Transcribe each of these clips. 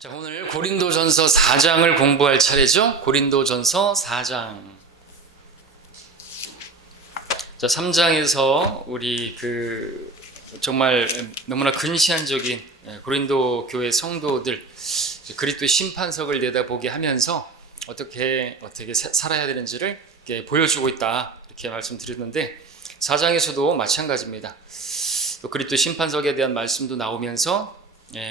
자, 오늘 고린도전서 4장을 공부할 차례죠. 고린도전서 4장. 자, 3장에서 우리 정말 너무나 근시안적인 고린도 교회 성도들 그리스도의 심판석을 내다보게 하면서 어떻게 살아야 되는지를 이렇게 보여주고 있다, 이렇게 말씀드렸는데 4장에서도 마찬가지입니다. 또 그리스도의 심판석에 대한 말씀도 나오면서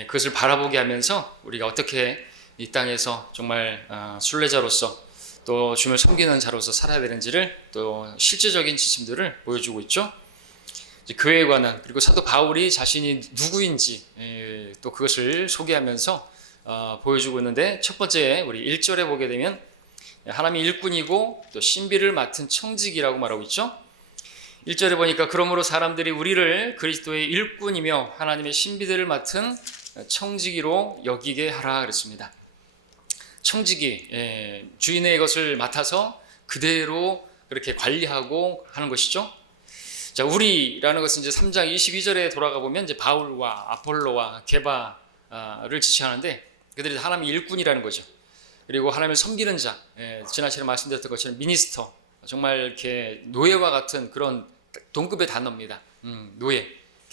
그것을 바라보게 하면서 우리가 어떻게 이 땅에서 정말 순례자로서 또 주님을 섬기는 자로서 살아야 되는지를 또 실제적인 지침들을 보여주고 있죠. 교회에 관한, 그리고 사도 바울이 자신이 누구인지 또 그것을 소개하면서 보여주고 있는데, 첫 번째 우리 1절에 보게 되면 하나님의 일꾼이고 또 신비를 맡은 청직이라고 말하고 있죠. 1절에 보니까 그러므로 사람들이 우리를 그리스도의 일꾼이며 하나님의 신비들을 맡은 청지기로 여기게 하라 그랬습니다. 청지기, 주인의 것을 맡아서 그대로 그렇게 관리하고 하는 것이죠. 자, 우리라는 것은 이제 3장 22절에 돌아가 보면 이제 바울과 아폴로와 게바를 지칭하는데, 그들이 하나님의 일꾼이라는 거죠. 그리고 하나님을 섬기는 자, 지난 시간에 말씀드렸던 것처럼 미니스터, 정말 이렇게 노예와 같은 그런 동급의 단어입니다. 노예.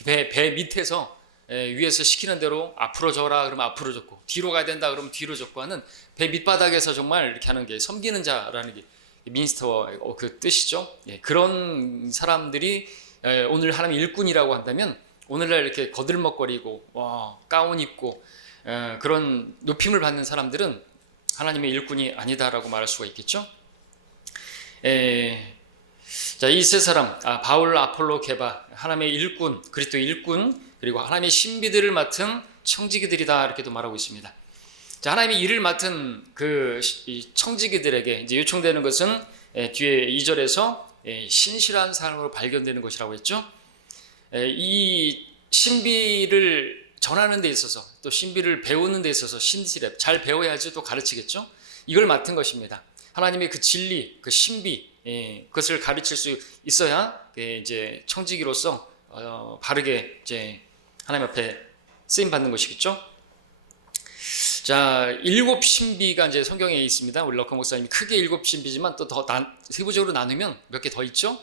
배 밑에서 위에서 시키는 대로 앞으로 져라 그러면 앞으로 졌고, 뒤로 가야 된다 그러면 뒤로 졌고 하는 배 밑바닥에서 정말 이렇게 하는 게 섬기는 자라는 게 미니스터 그 뜻이죠. 그런 사람들이 오늘 하나님의 일꾼이라고 한다면, 오늘날 이렇게 거들먹거리고 가운 입고 그런 높임을 받는 사람들은 하나님의 일꾼이 아니다라고 말할 수가 있겠죠. 자, 이 세 사람, 바울, 아폴로, 게바, 하나님의 일꾼, 그리스도의 일꾼, 그리고 하나님의 신비들을 맡은 청지기들이다, 이렇게도 말하고 있습니다. 자, 하나님의 일을 맡은 이 청지기들에게 이제 요청되는 것은 뒤에 2절에서 신실한 삶으로 발견되는 것이라고 했죠. 이 신비를 전하는 데 있어서, 또 신비를 배우는 데 있어서 신실해, 잘 배워야지 또 가르치겠죠. 이걸 맡은 것입니다. 하나님의 그 진리, 그 신비, 그것을 가르칠 수 있어야 이제 청지기로서 바르게 이제 하나님 앞에 쓰임 받는 것이겠죠. 자, 7 신비가 이제 성경에 있습니다. 우리 럭커 목사님이 크게 7 신비지만 또 더 세부적으로 나누면 몇 개 더 있죠.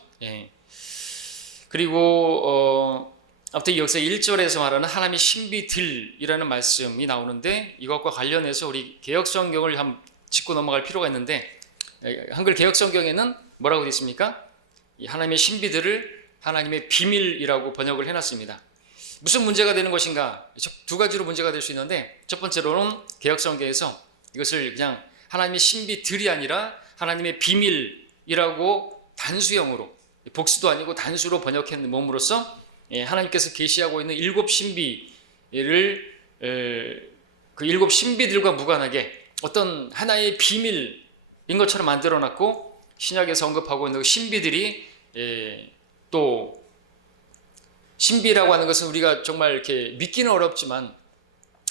그리고 아무튼 여기서 1절에서 말하는 하나님의 신비들이라는 말씀이 나오는데, 이것과 관련해서 우리 개역성경을 한번 짚고 넘어갈 필요가 있는데, 한글 개역성경에는 뭐라고 되어 있습니까? 이 하나님의 신비들을 하나님의 비밀이라고 번역을 해놨습니다. 무슨 문제가 되는 것인가? 두 가지로 문제가 될 수 있는데, 첫 번째로는 개역성경에서 이것을 그냥 하나님의 신비들이 아니라 하나님의 비밀이라고 단수형으로, 복수도 아니고 단수로 번역해 몸으로써 하나님께서 계시하고 있는 7 신비를 그 7 신비들과 무관하게 어떤 하나의 비밀인 것처럼 만들어놨고, 신약에서 언급하고 있는 신비들이 또 신비라고 하는 것은 우리가 정말 이렇게 믿기는 어렵지만,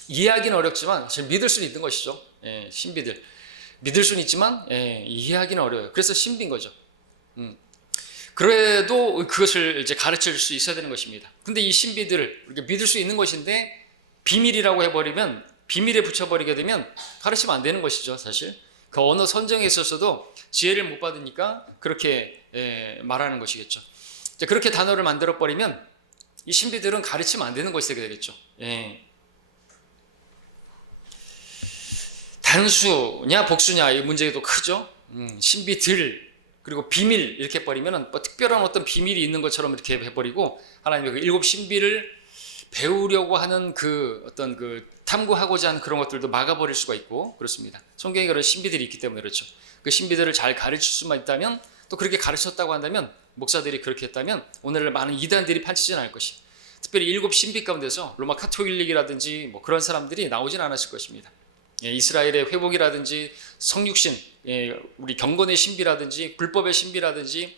이해하기는 어렵지만 사실 믿을 수는 있는 것이죠. 신비들 믿을 수는 있지만 이해하기는 어려워요. 그래서 신비인 거죠. 그래도 그것을 이제 가르칠 수 있어야 되는 것입니다. 근데 이 신비들을 우리가 믿을 수 있는 것인데 비밀이라고 해버리면, 비밀에 붙여버리게 되면 가르치면 안 되는 것이죠. 사실 그 언어 선정에 있어서도 지혜를 못 받으니까 그렇게 말하는 것이겠죠. 그렇게 단어를 만들어 버리면 이 신비들은 가르치면 안 되는 것이 되겠죠. 단수냐 복수냐 이 문제도 크죠. 신비들 그리고 비밀 이렇게 해버리면 뭐 특별한 어떤 비밀이 있는 것처럼 이렇게 해버리고, 하나님의 그 7 신비를 배우려고 하는 그 어떤 그 탐구하고자 하는 그런 것들도 막아버릴 수가 있고 그렇습니다. 성경에 그런 신비들이 있기 때문에 그렇죠. 그 신비들을 잘 가르칠 수만 있다면, 또 그렇게 가르쳤다고 한다면, 목사들이 그렇게 했다면 오늘날 많은 이단들이 판치진 않을 것이, 특별히 7 신비 가운데서 로마 카톨릭이라든지 뭐 그런 사람들이 나오진 않았을 것입니다. 이스라엘의 회복이라든지 성육신, 우리 경건의 신비라든지 불법의 신비라든지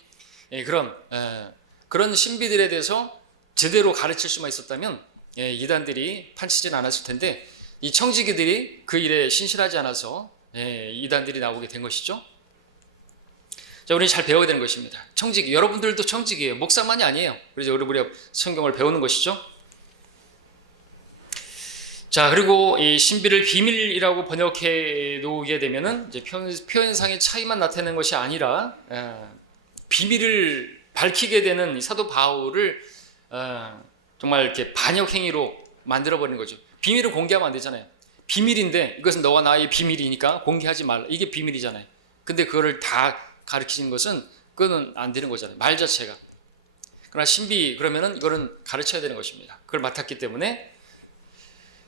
그런 신비들에 대해서 제대로 가르칠 수만 있었다면 이단들이 판치진 않았을 텐데, 이 청지기들이 그 일에 신실하지 않아서 이단들이 나오게 된 것이죠. 자, 우리는 잘 배워야 되는 것입니다. 청지기, 여러분들도 청지기예요. 목사만이 아니에요. 그래서 우리가 성경을 배우는 것이죠. 자, 그리고 이 신비를 비밀이라고 번역해 놓게 되면은 이제 표현상의 차이만 나타내는 것이 아니라 비밀을 밝히게 되는 이 사도 바울을 정말 이렇게 반역 행위로 만들어 버리는 거죠. 비밀을 공개하면 안 되잖아요. 비밀인데 이것은 너와 나의 비밀이니까 공개하지 말라. 이게 비밀이잖아요. 근데 그거를 다 가르치는 것은 그거는 안 되는 거잖아요. 말 자체가. 그러나 신비 그러면은 이거는 가르쳐야 되는 것입니다. 그걸 맡았기 때문에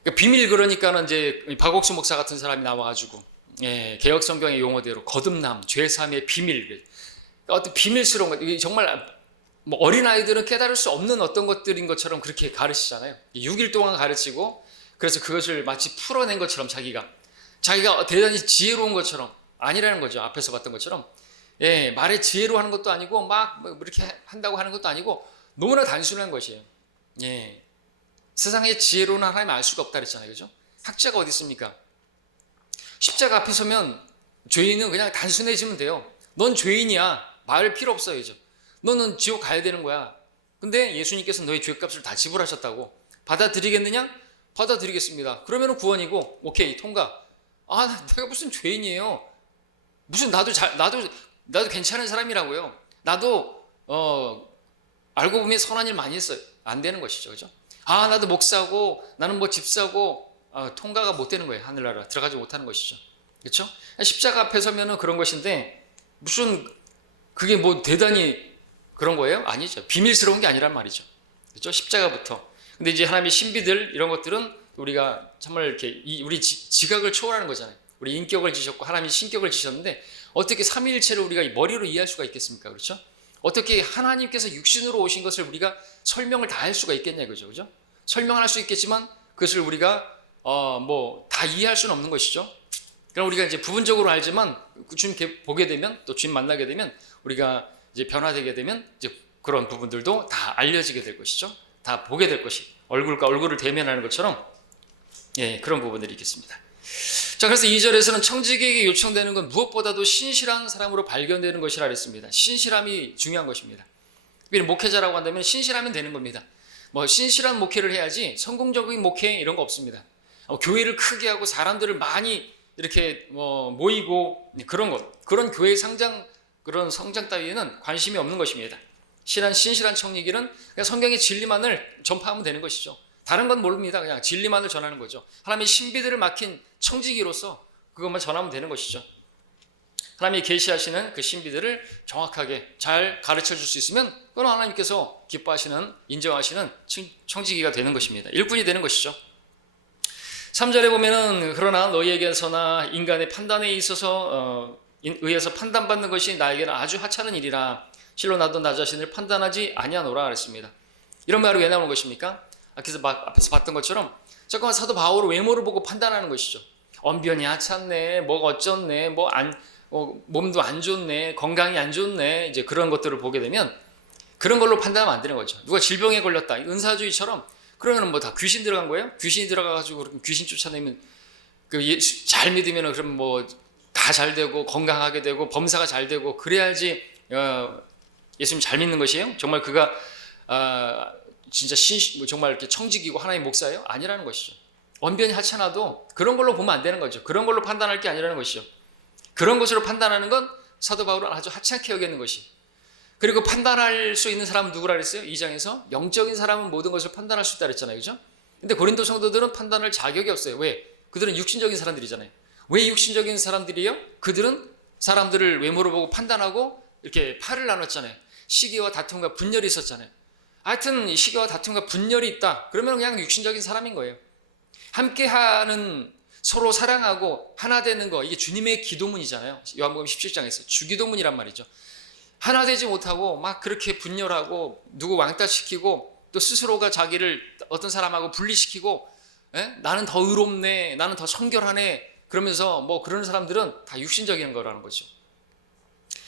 그러니까 비밀 그러니까는 이제 박옥수 목사 같은 사람이 나와가지고 개혁 성경의 용어대로 거듭남, 죄사함의 비밀, 어떤 비밀스러운 것, 이게 정말 뭐 어린 아이들은 깨달을 수 없는 어떤 것들인 것처럼 그렇게 가르치잖아요. 6일 동안 가르치고 그래서 그것을 마치 풀어낸 것처럼 자기가 대단히 지혜로운 것처럼 아니라는 거죠. 앞에서 봤던 것처럼 말에 지혜로 하는 것도 아니고 막 이렇게 한다고 하는 것도 아니고 너무나 단순한 것이에요. 세상의 지혜로는 하나님 알 수가 없다 그랬잖아요. 그죠? 학자가 어디 있습니까? 십자가 앞에 서면 죄인은 그냥 단순해지면 돼요. 넌 죄인이야. 말 필요 없어요. 그죠? 너는 지옥 가야 되는 거야. 근데 예수님께서 너의 죄값을 다 지불하셨다고. 받아들이겠느냐? 받아들이겠습니다. 그러면 구원이고 오케이 통과. 내가 무슨 죄인이에요. 무슨 나도 괜찮은 사람이라고요. 나도 알고 보면 선한 일 많이 했어요. 안 되는 것이죠. 그죠? 나도 목사고 나는 뭐 집사고 통과가 못 되는 거예요. 하늘나라 들어가지 못하는 것이죠. 그렇죠? 십자가 앞에 서면은 그런 것인데 무슨 그게 뭐 대단히 그런 거예요? 아니죠. 비밀스러운 게 아니란 말이죠. 그렇죠? 십자가부터. 근데 이제 하나님의 신비들 이런 것들은 우리가 정말 이렇게 우리 지각을 초월하는 거잖아요. 우리 인격을 지셨고 하나님이 신격을 지셨는데 어떻게 삼위일체를 우리가 머리로 이해할 수가 있겠습니까? 그렇죠? 어떻게 하나님께서 육신으로 오신 것을 우리가 설명을 다 할 수가 있겠냐 그죠? 그죠? 설명할 수 있겠지만 그것을 우리가 다 이해할 수는 없는 것이죠. 그럼 우리가 이제 부분적으로 알지만 주님 보게 되면 또 주님 만나게 되면 우리가 이제 변화되게 되면 이제 그런 부분들도 다 알려지게 될 것이죠. 다 보게 될 것이 얼굴과 얼굴을 대면하는 것처럼 그런 부분들이 있겠습니다. 자, 그래서 2절에서는 청지기에게 요청되는 건 무엇보다도 신실한 사람으로 발견되는 것이라 그랬습니다. 신실함이 중요한 것입니다. 목회자라고 한다면 신실하면 되는 겁니다. 뭐 신실한 목회를 해야지 성공적인 목회 이런 거 없습니다. 교회를 크게 하고 사람들을 많이 이렇게 모이고 그런 교회 그런 성장 따위에는 관심이 없는 것입니다. 신실한 청지기는 그냥 성경의 진리만을 전파하면 되는 것이죠. 다른 건 모릅니다. 그냥 진리만을 전하는 거죠. 하나님의 신비들을 맡긴 청지기로서 그것만 전하면 되는 것이죠. 하나님이 계시하시는 그 신비들을 정확하게 잘 가르쳐 줄 수 있으면 그건 하나님께서 기뻐하시는 인정하시는 청지기가 되는 것입니다. 일꾼이 되는 것이죠. 3절에 보면은 그러나 너희에게서나 인간의 판단에 있어서 의해서 판단받는 것이 나에게는 아주 하찮은 일이라 실로 나도 나 자신을 판단하지 아니하노라 그랬습니다. 이런 말이 왜 나오는 것입니까? 그래서 앞에서 봤던 것처럼 잠깐만 사도 바울은 외모를 보고 판단하는 것이죠. 언변이 하찮네, 뭐가 어쩌네, 몸도 안 좋네, 건강이 안 좋네, 이제 그런 것들을 보게 되면 그런 걸로 판단하면 안 되는 거죠. 누가 질병에 걸렸다, 은사주의처럼 그러면 뭐 다 귀신 들어간 거예요? 귀신이 들어가가지고 귀신 쫓아내면 잘 믿으면 그럼 뭐 다 잘 되고 건강하게 되고 범사가 잘 되고 그래야지 예수님 잘 믿는 것이에요? 정말 그가 진짜 정말 이렇게 청지기고 하나님 목사예요? 아니라는 것이죠. 언변이 하찮아도 그런 걸로 보면 안 되는 거죠. 그런 걸로 판단할 게 아니라는 것이죠. 그런 것으로 판단하는 건 사도 바울은 아주 하찮게 여기는 것이. 그리고 판단할 수 있는 사람은 누구라 그랬어요? 2장에서 영적인 사람은 모든 것을 판단할 수 있다 그랬잖아요. 그죠? 근데 고린도 성도들은 판단할 자격이 없어요. 왜? 그들은 육신적인 사람들이잖아요. 왜 육신적인 사람들이에요? 그들은 사람들을 외모로 보고 판단하고 이렇게 팔을 나눴잖아요. 시기와 다툼과 분열이 있었잖아요. 하여튼 시기와 다툼과 분열이 있다. 그러면 그냥 육신적인 사람인 거예요. 함께하는 서로 사랑하고 하나 되는 거 이게 주님의 기도문이잖아요. 요한복음 17장에서 주기도문이란 말이죠. 하나 되지 못하고 막 그렇게 분열하고 누구 왕따시키고 또 스스로가 자기를 어떤 사람하고 분리시키고 나는 더 의롭네, 나는 더 청결하네 그러면서 뭐 그런 사람들은 다 육신적인 거라는 거죠.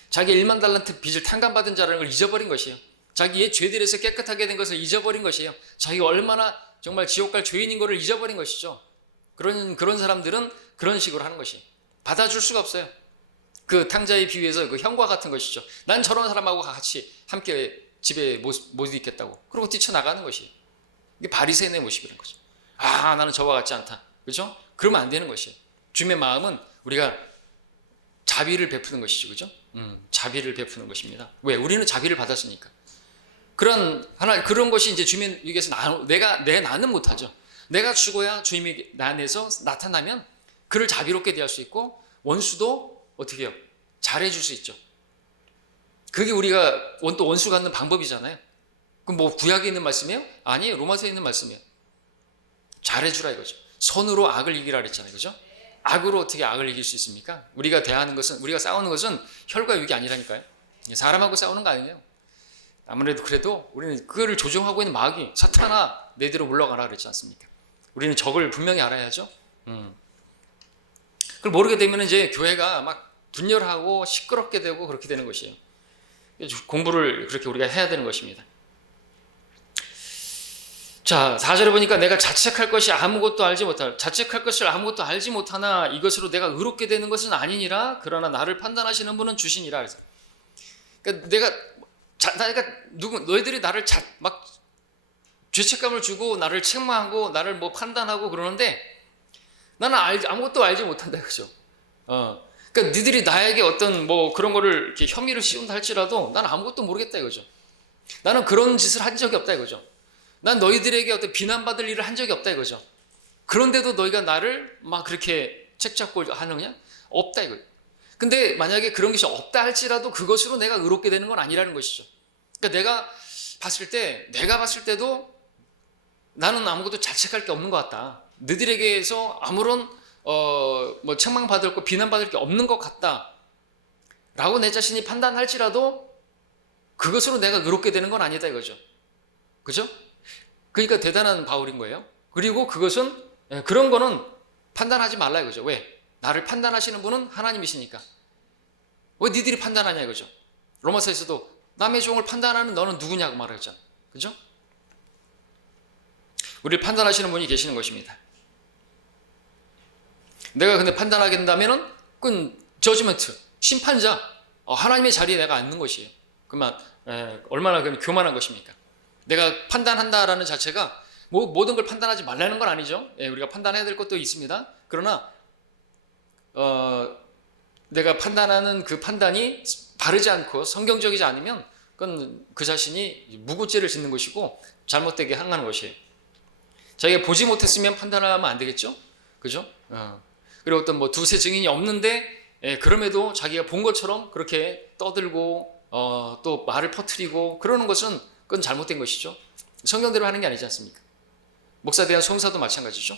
자기 1만 달란트 빚을 탕감받은 자라는 걸 잊어버린 것이에요. 자기의 죄들에서 깨끗하게 된 것을 잊어버린 것이에요. 자기가 얼마나 정말 지옥 갈 죄인인 것을 잊어버린 것이죠. 그런 사람들은 그런 식으로 하는 것이 받아줄 수가 없어요. 그 탕자의 비유에서 그 형과 같은 것이죠. 난 저런 사람하고 같이 함께 집에 못 있겠다고 그러고 뛰쳐나가는 것이 이게 바리새인의 모습이라는 거죠. 아, 나는 저와 같지 않다. 그죠? 그러면 안 되는 것이에요. 주님의 마음은 우리가 자비를 베푸는 것이죠. 그죠? 자비를 베푸는 것입니다. 왜? 우리는 자비를 받았으니까. 그런 것이 이제 주님에게서 나는 못하죠. 내가 죽어야 주님이 나 안에서 나타나면 그를 자비롭게 대할 수 있고 원수도 어떻게 해요? 잘해줄 수 있죠. 그게 우리가 또 원수 갖는 방법이잖아요. 그럼 뭐 구약에 있는 말씀이에요? 아니에요. 로마서에 있는 말씀이에요. 잘해주라 이거죠. 선으로 악을 이기라 그랬잖아요. 그죠? 악으로 어떻게 악을 이길 수 있습니까? 우리가 싸우는 것은 혈과 육이 아니라니까요. 사람하고 싸우는 거 아니에요. 아무래도 그래도 우리는 그거를 조종하고 있는 마귀, 사탄아, 내대로 물러가라 그랬지 않습니까? 우리는 적을 분명히 알아야죠. 그걸 모르게 되면 이제 교회가 막 분열하고 시끄럽게 되고 그렇게 되는 것이에요. 공부를 그렇게 우리가 해야 되는 것입니다. 자, 4절에 보니까 내가 자책할 것을 아무것도 알지 못하나 이것으로 내가 의롭게 되는 것은 아니니라. 그러나 나를 판단하시는 분은 주시니라. 그래서 그러니까 너희들이 나를 막 죄책감을 주고 나를 책망하고 나를 뭐 판단하고 그러는데 나는 아무것도 알지 못한다 그죠? 그러니까 니들이 나에게 어떤 뭐 그런 거를 이렇게 혐의를 씌운다 할지라도 나는 아무것도 모르겠다 이거죠. 나는 그런 짓을 한 적이 없다 이거죠. 난 너희들에게 어떤 비난받을 일을 한 적이 없다 이거죠. 그런데도 너희가 나를 막 그렇게 책잡고 하느냐? 없다 이거죠. 근데 만약에 그런 것이 없다 할지라도 그것으로 내가 의롭게 되는 건 아니라는 것이죠. 그러니까 내가 봤을 때도 나는 아무것도 자책할 게 없는 것 같다. 너희들에게서 아무런 뭐 책망받을 거 비난받을 게 없는 것 같다 라고 내 자신이 판단할지라도 그것으로 내가 의롭게 되는 건 아니다 이거죠. 그죠? 그러니까 대단한 바울인 거예요. 그리고 그런 거는 판단하지 말라 이거죠. 왜? 나를 판단하시는 분은 하나님이시니까. 왜 니들이 판단하냐 이거죠. 로마서에서도 남의 종을 판단하는 너는 누구냐고 말하잖아. 그죠? 우리를 판단하시는 분이 계시는 것입니다. 내가 근데 판단하게 된다면은 그건 저지먼트, 심판자, 하나님의 자리에 내가 앉는 것이에요. 그러면 얼마나 교만한 것입니까? 내가 판단한다라는 자체가 모든 걸 판단하지 말라는 건 아니죠. 우리가 판단해야 될 것도 있습니다. 그러나 내가 판단하는 그 판단이 바르지 않고 성경적이지 않으면 그건 그 자신이 무고죄를 짓는 것이고 잘못되게 행하는 것이에요. 자기가 보지 못했으면 판단하면 안 되겠죠? 그죠? 그리고 어떤 뭐 두세 증인이 없는데 그럼에도 자기가 본 것처럼 그렇게 떠들고 또 말을 퍼뜨리고 그러는 것은 그건 잘못된 것이죠. 성경대로 하는 게 아니지 않습니까? 목사에 대한 송사도 마찬가지죠.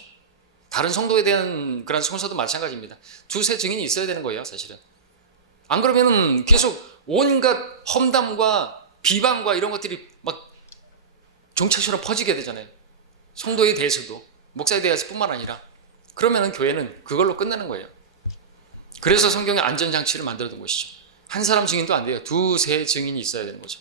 다른 성도에 대한 그런 송사도 마찬가지입니다. 두세 증인이 있어야 되는 거예요, 사실은. 안 그러면은 계속 온갖 험담과 비방과 이런 것들이 막 종착처럼 퍼지게 되잖아요. 성도에 대해서도, 목사에 대해서뿐만 아니라. 그러면은 교회는 그걸로 끝나는 거예요. 그래서 성경에 안전장치를 만들어 둔 것이죠. 한 사람 증인도 안 돼요. 두세 증인이 있어야 되는 거죠.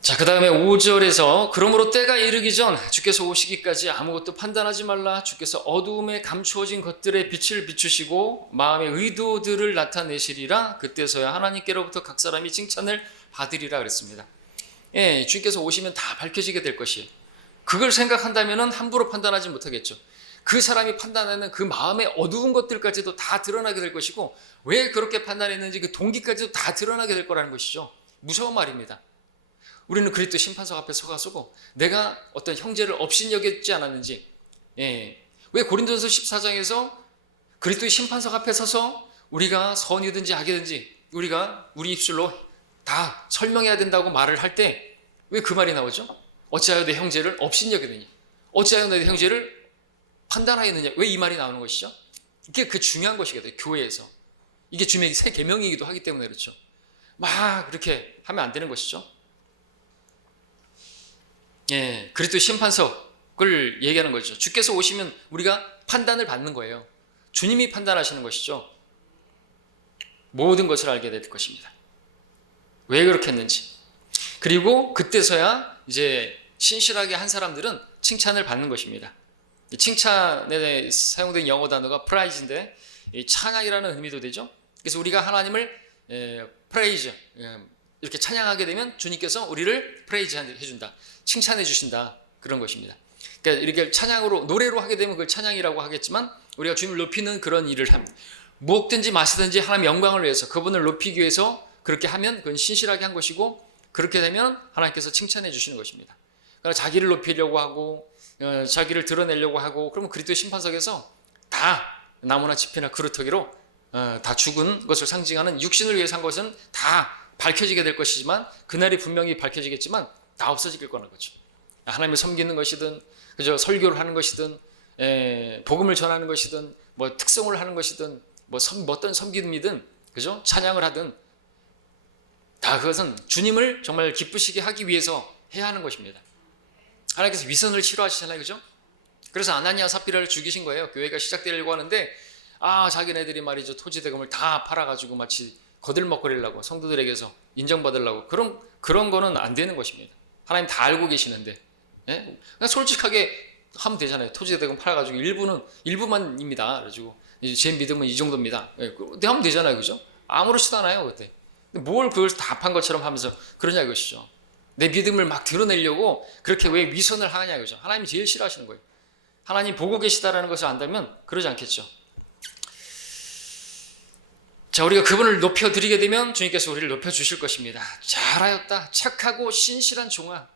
자, 그 다음에 5절에서 그러므로 때가 이르기 전 주께서 오시기까지 아무것도 판단하지 말라. 주께서 어두움에 감추어진 것들의 빛을 비추시고 마음의 의도들을 나타내시리라. 그때서야 하나님께로부터 각 사람이 칭찬을 받으리라 그랬습니다. 주께서 오시면 다 밝혀지게 될 것이에요. 그걸 생각한다면 함부로 판단하지 못하겠죠. 그 사람이 판단하는 그 마음의 어두운 것들까지도 다 드러나게 될 것이고 왜 그렇게 판단했는지 그 동기까지도 다 드러나게 될 거라는 것이죠. 무서운 말입니다. 우리는 그리스도 심판석 앞에 서가지고 내가 어떤 형제를 업신여겼지 않았는지, 왜 고린도전서 14장에서 그리스도의 심판석 앞에 서서 우리가 선이든지 악이든지 우리가 우리 입술로 다 설명해야 된다고 말을 할 때 왜 그 말이 나오죠? 어찌하여 내 형제를 업신여겼느냐? 어찌하여 내 형제를 판단하였느냐? 왜 이 말이 나오는 것이죠? 이게 그 중요한 것이거든요. 교회에서. 이게 주님의 새 계명이기도 하기 때문에 그렇죠. 막 그렇게 하면 안 되는 것이죠. 그리스도 심판석을 얘기하는 거죠. 주께서 오시면 우리가 판단을 받는 거예요. 주님이 판단하시는 것이죠. 모든 것을 알게 될 것입니다. 왜 그렇게 했는지. 그리고 그때서야 이제 신실하게 한 사람들은 칭찬을 받는 것입니다. 칭찬에 사용된 영어 단어가 프라이즈인데 찬양이라는 의미도 되죠. 그래서 우리가 하나님을 프레이즈, 이렇게 찬양하게 되면 주님께서 우리를 프레이즈 해준다, 칭찬해 주신다, 그런 것입니다. 그러니까 이렇게 찬양으로, 노래로 하게 되면 그걸 찬양이라고 하겠지만 우리가 주님을 높이는 그런 일을 합니다. 무엇든지 마시든지 하나님의 영광을 위해서, 그분을 높이기 위해서 그렇게 하면 그건 신실하게 한 것이고, 그렇게 되면 하나님께서 칭찬해 주시는 것입니다. 그러니까 자기를 높이려고 하고 자기를 드러내려고 하고, 그러면 그리스도의 심판석에서 다 나무나 지피나 그루터기로 다 죽은 것을 상징하는 육신을 위해서 한 것은 다 밝혀지게 될 것이지만, 그날이 분명히 밝혀지겠지만 다 없어질 거라는 거죠. 하나님을 섬기는 것이든, 그저 설교를 하는 것이든, 복음을 전하는 것이든, 뭐 특성을 하는 것이든, 뭐 어떤 섬김이든, 그죠? 찬양을 하든, 다 그것은 주님을 정말 기쁘시게 하기 위해서 해야 하는 것입니다. 하나님께서 위선을 싫어하시잖아요, 그죠? 그래서 아나니아 삽비라를 죽이신 거예요. 교회가 시작되려고 하는데, 자기네들이 말이죠, 토지 대금을 다 팔아가지고 마치 거들먹거리려고, 성도들에게서 인정받으려고, 그런 거는 안 되는 것입니다. 하나님 다 알고 계시는데, 예? 그냥 솔직하게 하면 되잖아요. 토지 대금 팔아가지고 일부만입니다. 그래가지고 제 믿음은 이 정도입니다. 예, 그때 하면 되잖아요, 그죠? 아무렇지도 않아요, 그때. 뭘 그걸 다 판 것처럼 하면서 그러냐 이것이죠. 내 믿음을 막 드러내려고 그렇게 왜 위선을 하냐 이거죠. 하나님이 제일 싫어하시는 거예요. 하나님 보고 계시다라는 것을 안다면 그러지 않겠죠. 자, 우리가 그분을 높여드리게 되면 주님께서 우리를 높여주실 것입니다. 잘하였다, 착하고 신실한 종아,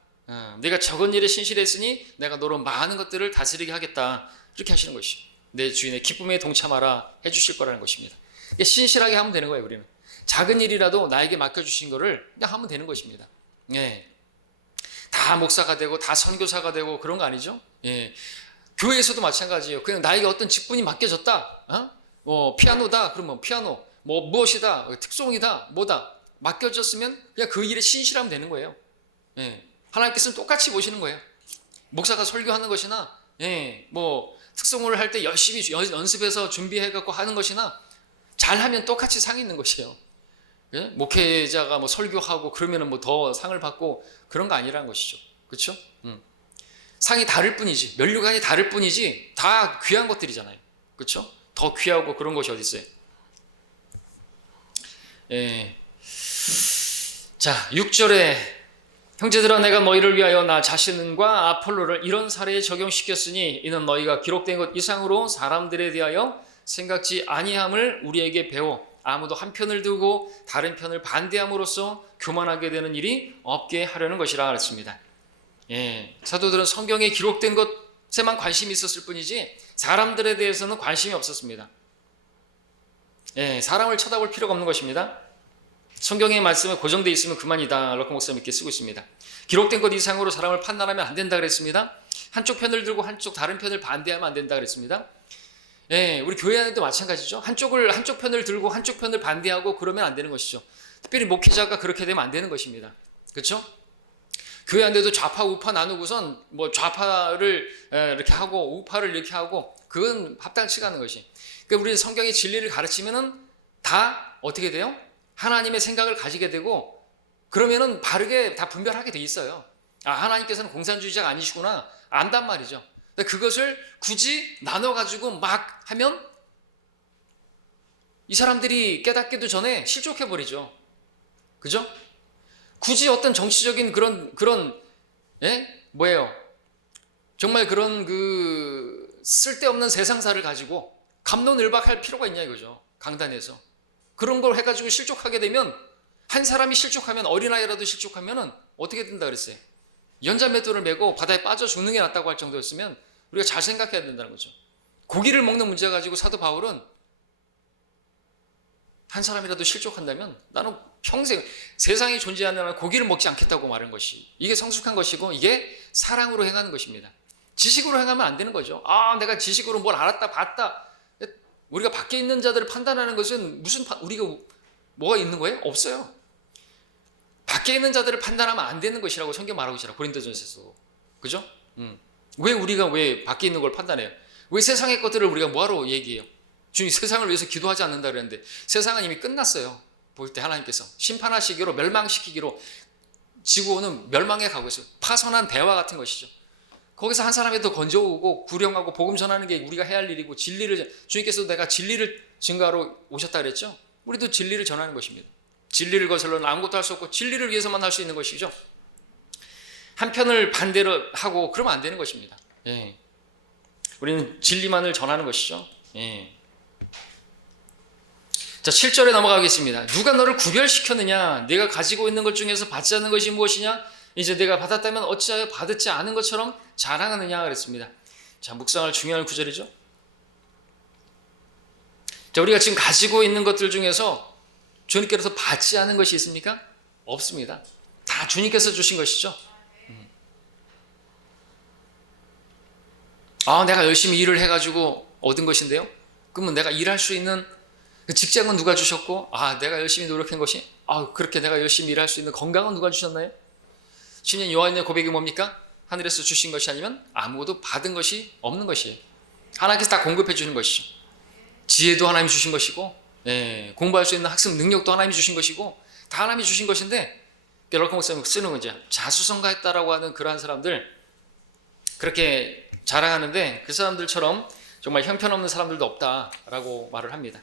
내가 적은 일에 신실했으니 내가 너로 많은 것들을 다스리게 하겠다, 이렇게 하시는 것이죠. 내 주인의 기쁨에 동참하라 해주실 거라는 것입니다. 신실하게 하면 되는 거예요. 우리는 작은 일이라도 나에게 맡겨주신 거를 그냥 하면 되는 것입니다. 예. 다 목사가 되고 다 선교사가 되고 그런 거 아니죠. 예. 교회에서도 마찬가지예요. 그냥 나에게 어떤 직분이 맡겨졌다, 피아노다 그러면 피아노, 뭐 무엇이다, 특송이다, 뭐다 맡겨졌으면 그냥 그 일에 신실하면 되는 거예요. 예. 하나님께서는 똑같이 보시는 거예요. 목사가 설교하는 것이나, 뭐 특송을 할 때 열심히 연습해서 준비해갖고 하는 것이나, 잘하면 똑같이 상이 있는 것이에요. 예? 목회자가 뭐 설교하고 그러면은 뭐 더 상을 받고 그런 거 아니라는 것이죠. 그렇죠? 상이 다를 뿐이지, 면류관이 다를 뿐이지 다 귀한 것들이잖아요. 그렇죠? 더 귀하고 그런 것이 어디 있어요? 예. 자, 6절에 형제들아, 내가 너희를 위하여 나 자신과 아폴로를 이런 사례에 적용시켰으니 이는 너희가 기록된 것 이상으로 사람들에 대하여 생각지 아니함을 우리에게 배워 아무도 한 편을 두고 다른 편을 반대함으로써 교만하게 되는 일이 없게 하려는 것이라 했습니다. 예, 사도들은 성경에 기록된 것에만 관심이 있었을 뿐이지 사람들에 대해서는 관심이 없었습니다. 예, 사람을 쳐다볼 필요가 없는 것입니다. 성경의 말씀에 고정되어 있으면 그만이다, 럭커 목사님 이렇게 쓰고 있습니다. 기록된 것 이상으로 사람을 판단하면 안 된다 그랬습니다. 한쪽 편을 들고 한쪽 다른 편을 반대하면 안 된다 그랬습니다. 예, 우리 교회 안에도 마찬가지죠. 한쪽 편을 들고 한쪽 편을 반대하고 그러면 안 되는 것이죠. 특별히 목회자가 그렇게 되면 안 되는 것입니다. 그렇죠? 교회 안에도 좌파 우파 나누고선 뭐 좌파를 이렇게 하고 우파를 이렇게 하고, 그건 합당치가 않은 것이. 그러니까 우리 성경의 진리를 가르치면은 다 어떻게 돼요? 하나님의 생각을 가지게 되고, 그러면은 바르게 다 분별하게 돼 있어요. 하나님께서는 공산주의자가 아니시구나 안단 말이죠. 그것을 굳이 나눠가지고 막 하면 이 사람들이 깨닫기도 전에 실족해버리죠. 그죠? 굳이 어떤 정치적인 그런 뭐예요? 정말 그런 쓸데없는 세상사를 가지고 갑론을박할 필요가 있냐 이거죠. 강단에서. 그런 걸 해가지고 실족하게 되면, 한 사람이 실족하면, 어린아이라도 실족하면은 어떻게 된다 그랬어요? 연자맷돌을 메고 바다에 빠져 죽는 게 낫다고 할 정도였으면 우리가 잘 생각해야 된다는 거죠. 고기를 먹는 문제 가지고 사도 바울은 한 사람이라도 실족한다면 나는 평생 세상에 존재하는 한 고기를 먹지 않겠다고 말한 것이, 이게 성숙한 것이고 이게 사랑으로 행하는 것입니다. 지식으로 행하면 안 되는 거죠. 내가 지식으로 뭘 알았다 봤다. 우리가 밖에 있는 자들을 판단하는 것은 우리가 뭐가 있는 거예요? 없어요. 밖에 있는 자들을 판단하면 안 되는 것이라고 성경 말하고 있잖아요. 고린도전서에서. 그죠? 왜 우리가 왜 밖에 있는 걸 판단해요? 왜 세상의 것들을 우리가 뭐하러 얘기해요? 주님 세상을 위해서 기도하지 않는다 그랬는데 세상은 이미 끝났어요. 볼 때 하나님께서 심판하시기로, 멸망시키기로 지구는 멸망해 가고 있어요. 파선한 대화 같은 것이죠. 거기서 한 사람이 더 건져오고 구령하고 복음 전하는 게 우리가 해야 할 일이고, 주님께서 내가 진리를 증거하러 오셨다 그랬죠? 우리도 진리를 전하는 것입니다. 진리를 거슬러는 아무것도 할 수 없고 진리를 위해서만 할 수 있는 것이죠. 한편을 반대로 하고 그러면 안 되는 것입니다. 예. 우리는 진리만을 전하는 것이죠. 예. 자, 7절에 넘어가겠습니다. 누가 너를 구별시켰느냐? 내가 가지고 있는 것 중에서 받지 않는 것이 무엇이냐? 이제 내가 받았다면 어찌하여 받지 않은 것처럼 자랑하느냐 그랬습니다. 자, 묵상할 중요한 구절이죠. 자, 우리가 지금 가지고 있는 것들 중에서 주님께서 받지 않은 것이 있습니까? 없습니다. 다 주님께서 주신 것이죠. 내가 열심히 일을 해가지고 얻은 것인데요. 그러면 내가 일할 수 있는 그 직장은 누가 주셨고, 내가 열심히 노력한 것이, 그렇게 내가 열심히 일할 수 있는 건강은 누가 주셨나요? 신인 요한의 고백이 뭡니까? 하늘에서 주신 것이 아니면 아무것도 받은 것이 없는 것이에요. 하나님께서 다 공급해 주는 것이죠. 지혜도 하나님이 주신 것이고, 공부할 수 있는 학습 능력도 하나님이 주신 것이고, 다 하나님이 주신 것인데, 럴커 목사님 쓰는 거죠. 자수성가했다라고 하는 그러한 사람들, 그렇게 자랑하는데 그 사람들처럼 정말 형편없는 사람들도 없다라고 말을 합니다.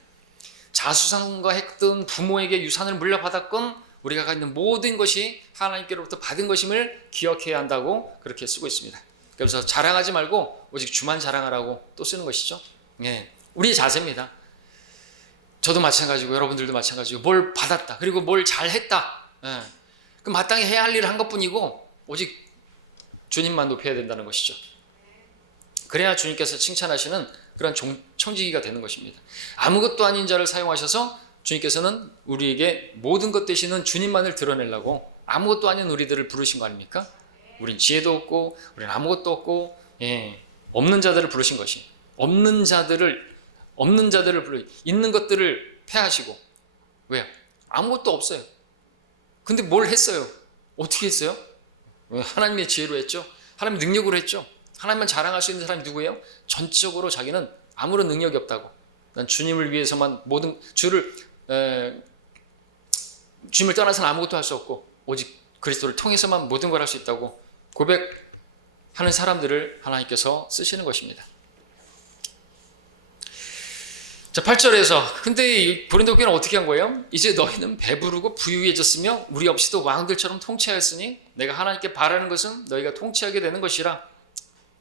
자수성가했던 부모에게 유산을 물려받았건 우리가 갖고 있는 모든 것이 하나님께로부터 받은 것임을 기억해야 한다고 그렇게 쓰고 있습니다. 그래서 자랑하지 말고 오직 주만 자랑하라고 또 쓰는 것이죠. 우리의 자세입니다. 저도 마찬가지고 여러분들도 마찬가지고 뭘 받았다 그리고 뭘 잘했다, 그 마땅히 해야 할 일을 한 것뿐이고 오직 주님만 높여야 된다는 것이죠. 그래야 주님께서 칭찬하시는 그런 청지기가 되는 것입니다. 아무것도 아닌 자를 사용하셔서 주님께서는 우리에게 모든 것 되시는 주님만을 드러내려고 아무것도 아닌 우리들을 부르신 거 아닙니까? 우린 지혜도 없고 우린 아무것도 없고, 없는 자들을 부르신 것이, 없는 자들을 불러, 있는 것들을 패하시고. 왜요? 아무것도 없어요. 근데 뭘 했어요? 어떻게 했어요? 하나님의 지혜로 했죠. 하나님의 능력으로 했죠. 하나님만 자랑할 수 있는 사람이 누구예요? 전적으로 자기는 아무런 능력이 없다고, 난 주님을 위해서만 모든 주님을 떠나서는 아무것도 할 수 없고 오직 그리스도를 통해서만 모든 걸 할 수 있다고 고백하는 사람들을 하나님께서 쓰시는 것입니다. 자, 8절에서 근데 고린도 교회는 어떻게 한 거예요? 이제 너희는 배부르고 부유해졌으며 우리 없이도 왕들처럼 통치하였으니 내가 하나님께 바라는 것은 너희가 통치하게 되는 것이라.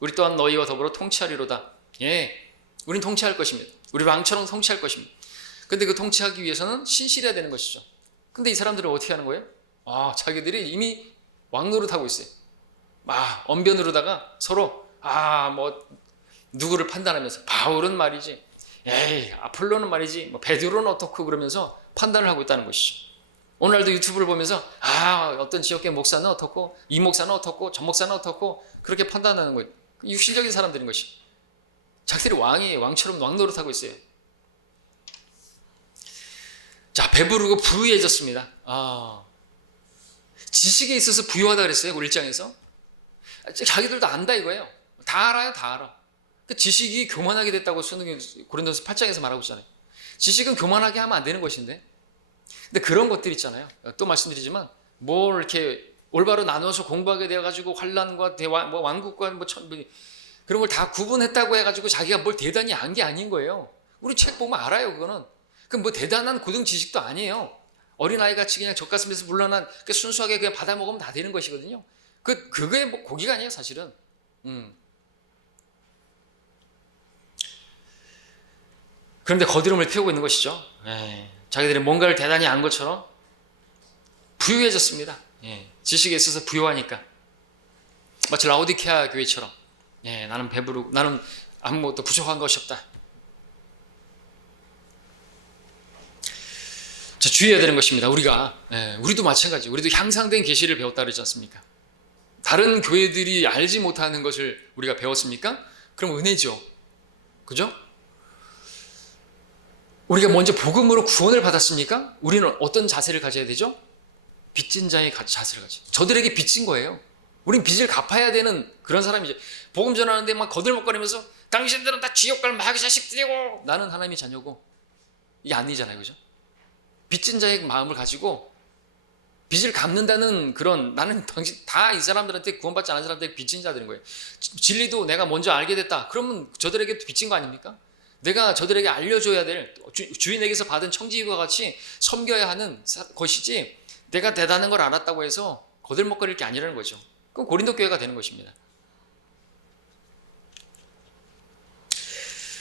우리 또한 너희와 더불어 통치하리로다. 우린 통치할 것입니다. 우리 왕처럼 통치할 것입니다. 근데 그 통치하기 위해서는 신실해야 되는 것이죠. 근데 이 사람들은 어떻게 하는 거예요? 자기들이 이미 왕 노릇하고 있어요. 언변으로다가 서로 누구를 판단하면서 바울은 말이지, 아폴로는 말이지, 베드로는 어떻고 그러면서 판단을 하고 있다는 것이죠. 오늘날도 유튜브를 보면서 어떤 지역의 목사는 어떻고 이 목사는 어떻고 저 목사는 어떻고 그렇게 판단하는 거예요. 육신적인 사람들인 것이. 자기들이 왕이에요. 왕처럼 왕 노릇하고 있어요. 자, 배부르고 부유해졌습니다. 지식에 있어서 부유하다 그랬어요. 우리 1장에서. 자기들도 안다 이거예요. 다 알아요. 다 알아. 그 지식이 교만하게 됐다고 고린도서 8장에서 말하고 있잖아요. 지식은 교만하게 하면 안 되는 것인데. 근데 그런 것들 있잖아요. 또 말씀드리지만 뭘 이렇게 올바로 나눠서 공부하게 되어가지고 환란과 대화, 왕국과 그런 걸 다 구분했다고 해가지고 자기가 뭘 대단히 안 게 아닌 거예요. 우리 책 보면 알아요, 그거는. 그럼 대단한 고등 지식도 아니에요. 어린아이 같이 그냥 젖가슴에서 물러난 순수하게 그냥 받아 먹으면 다 되는 것이거든요. 그게 고기가 아니에요, 사실은. 그런데 거드름을 피우고 있는 것이죠. 자기들이 뭔가를 대단히 안 것처럼 부유해졌습니다. 지식에 있어서 부유하니까. 마치 라오디케아 교회처럼 나는 배부르고 나는 아무것도 부족한 것이 없다. 자, 주의해야 되는 것입니다. 우리도 마찬가지. 우리도 향상된 계시를 배웠다 그러지 않습니까? 다른 교회들이 알지 못하는 것을 우리가 배웠습니까? 그럼 은혜죠. 그죠? 우리가 먼저 복음으로 구원을 받았습니까? 우리는 어떤 자세를 가져야 되죠? 빚진 자의 자세를 가지죠. 저들에게 빚진 거예요. 우린 빚을 갚아야 되는 그런 사람이죠. 복음 전하는데 막 거들먹거리면서 당신들은 다 지옥 갈 마귀 자식들이고 나는 하나님의 자녀고, 이게 아니잖아요. 그죠? 빚진 자의 마음을 가지고 빚을 갚는다는 그런, 나는 당신 다 이 사람들한테 구원받지 않은 사람들에게 빚진 자들인 거예요. 진리도 내가 먼저 알게 됐다. 그러면 저들에게 빚진 거 아닙니까? 내가 저들에게 알려줘야 될, 주인에게서 받은 청지기와 같이 섬겨야 하는 것이지, 내가 대단한 걸 알았다고 해서 거들먹거릴 게 아니라는 거죠. 그럼 고린도 교회가 되는 것입니다.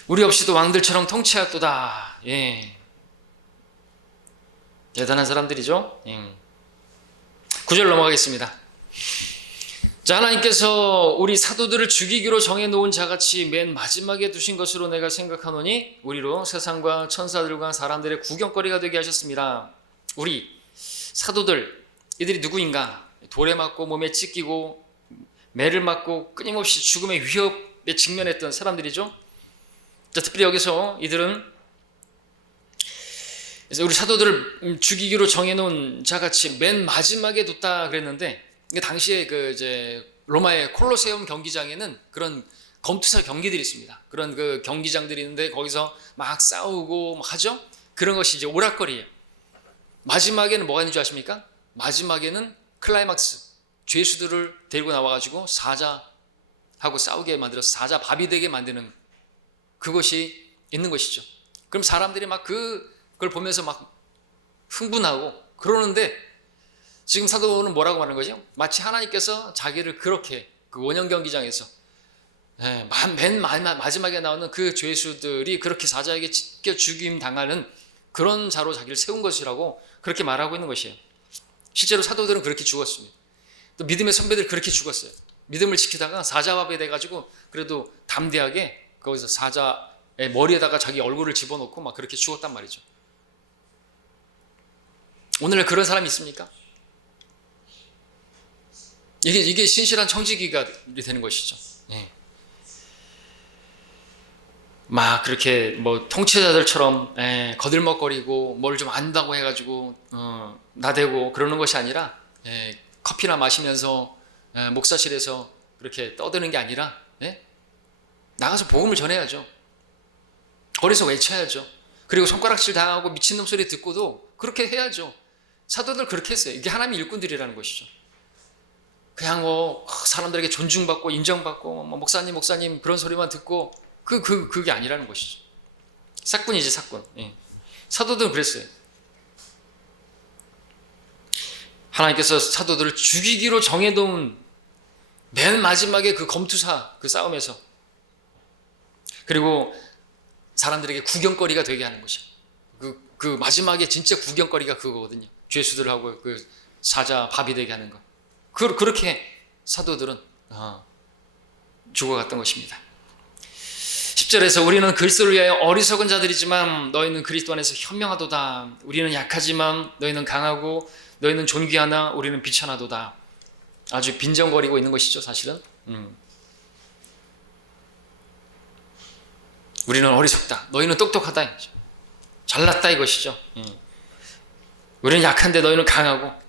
우리 없이도 왕들처럼 통치하였도다. 예. 대단한 사람들이죠. 9절 넘어가겠습니다. 자, 하나님께서 우리 사도들을 죽이기로 정해놓은 자같이 맨 마지막에 두신 것으로 내가 생각하노니 우리로 세상과 천사들과 사람들의 구경거리가 되게 하셨습니다. 우리 사도들, 이들이 누구인가? 돌에 맞고 몸에 찢기고 매를 맞고 끊임없이 죽음의 위협에 직면했던 사람들이죠. 자, 특별히 여기서 이들은 우리 사도들을 죽이기로 정해놓은 자같이 맨 마지막에 뒀다 그랬는데, 당시에 이제 로마의 콜로세움 경기장에는 그런 검투사 경기들이 있습니다. 그런 그 경기장들이 있는데 거기서 막 싸우고 막 하죠. 그런 것이 이제 오락거리예요. 마지막에는 뭐가 있는 줄 아십니까? 마지막에는 클라이막스, 죄수들을 데리고 나와가지고 사자하고 싸우게 만들어서 사자 밥이 되게 만드는 그것이 있는 것이죠. 그럼 사람들이 막 그걸 보면서 막 흥분하고 그러는데, 지금 사도는 뭐라고 말하는 거죠? 마치 하나님께서 자기를 그렇게 그 원형 경기장에서 맨 마지막에 나오는 그 죄수들이 그렇게 사자에게 찢겨 죽임 당하는 그런 자로 자기를 세운 것이라고 그렇게 말하고 있는 것이에요. 실제로 사도들은 그렇게 죽었습니다. 또 믿음의 선배들 그렇게 죽었어요. 믿음을 지키다가 사자밥이 돼가지고 그래도 담대하게 거기서 사자의 머리에다가 자기 얼굴을 집어넣고 막 그렇게 죽었단 말이죠. 오늘날 그런 사람이 있습니까? 이게 신실한 청지기가 되는 것이죠. 예. 막 그렇게 뭐 통치자들처럼 거들먹거리고 뭘 좀 안다고 해가지고 나대고 그러는 것이 아니라, 커피나 마시면서 목사실에서 그렇게 떠드는 게 아니라, 나가서 복음을 전해야죠. 거리에서 외쳐야죠. 그리고 손가락질 당하고 미친놈 소리 듣고도 그렇게 해야죠. 사도들 그렇게 했어요. 이게 하나님의 일꾼들이라는 것이죠. 그냥 뭐 사람들에게 존중받고 인정받고 뭐 목사님 그런 소리만 듣고 그게 아니라는 것이죠. 사꾼이지, 사꾼. 예. 사도들은 그랬어요. 하나님께서 사도들을 죽이기로 정해놓은 맨 마지막에 그 검투사 그 싸움에서, 그리고 사람들에게 구경거리가 되게 하는 것이죠. 그 마지막에 진짜 구경거리가 그거거든요. 죄수들하고 그 사자 밥이 되게 하는 것. 그렇게 사도들은 죽어갔던 것입니다. 10절에서 우리는 그리스도를 위하여 어리석은 자들이지만 너희는 그리스도 안에서 현명하도다. 우리는 약하지만 너희는 강하고 너희는 존귀하나 우리는 비천하도다. 아주 빈정거리고 있는 것이죠, 사실은. 우리는 어리석다. 너희는 똑똑하다. 잘났다 이것이죠. 우리는 약한데 너희는 강하고.